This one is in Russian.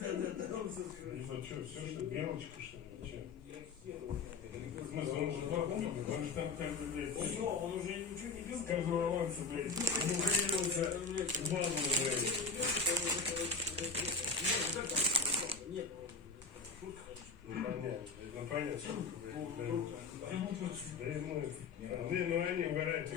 Да, он все скрыл. Это что, все что, белочка, что ли? Че? В смысле, он же два пункта, он же там как бы, блядь, Все, он уже ничего не бил. скорзовался, блядь, не угорелся, маму, блядь. Нет, Ну, понятно, ну, понятно, сколько, блядь, да, ну, они угорают,